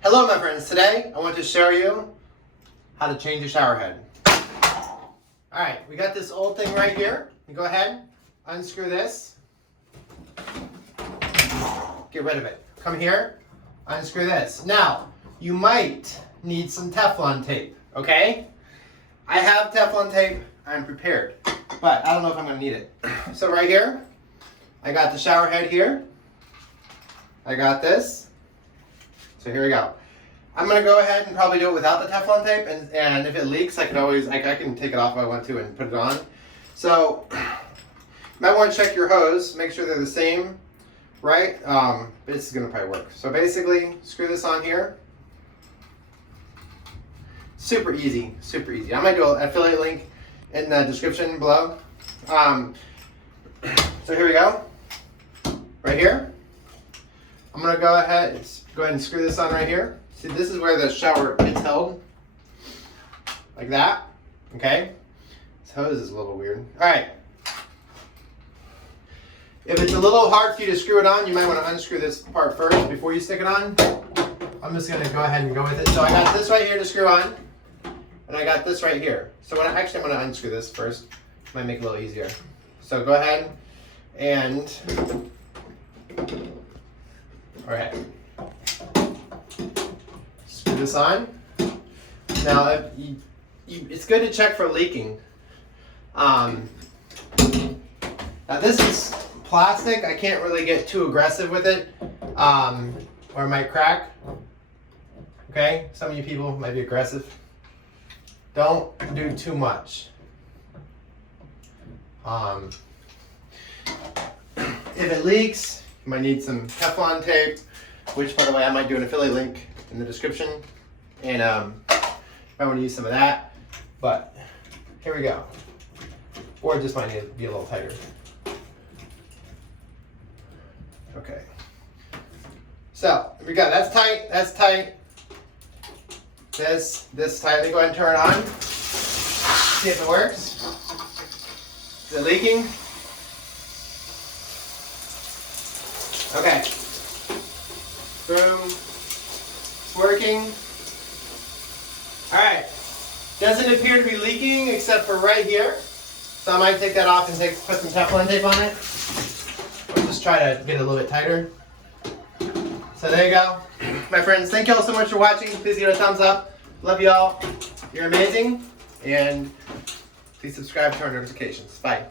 Hello my friends, today I want to show you how to change a shower head. Alright, we got this old thing right here. You go ahead, unscrew this, get rid of it. Come here, unscrew this. Now, you might need some Teflon tape, okay? I have Teflon tape, I'm prepared, but I don't know if I'm going to need it. So right here, I got the shower head here. I got this. So here we go. I'm going to go ahead and probably do it without the Teflon tape, and if it leaks, I can take it off if I want to and put it on. So, you might want to check your hose, make sure they're the same, right? This is going to probably work. So basically, screw this on here. Super easy, super easy. I might do an affiliate link in the description below. So here we go. Right here. I'm going to go ahead and screw this on right here. See, this is where the shower is held. Like that. Okay? This hose is a little weird. Alright. If it's a little hard for you to screw it on, you might want to unscrew this part first before you stick it on. I'm just going to go ahead and go with it. So I got this right here to screw on. And I got this right here. So I'm going to unscrew this first. Might make it a little easier. So go ahead and... Alright. Screw this on. Now, it's good to check for leaking. Now this is plastic. I can't really get too aggressive with it, or it might crack. Okay, some of you people might be aggressive. Don't do too much. If it leaks, you might need some Teflon tape, which, by the way, I might do an affiliate link in the description, and I want to use some of that. But here we go. Or it just might need to be a little tighter. Okay. So here we go. That's tight. That's tight. This tight. Let me go ahead and turn it on. See if it works. Is it leaking? Okay. Boom. It's working. Alright. Doesn't appear to be leaking except for right here. So I might take that off and put some Teflon tape on it. Or just try to get it a little bit tighter. So there you go. My friends, thank you all so much for watching. Please give it a thumbs up. Love you all. You're amazing. And please subscribe to our notifications. Bye.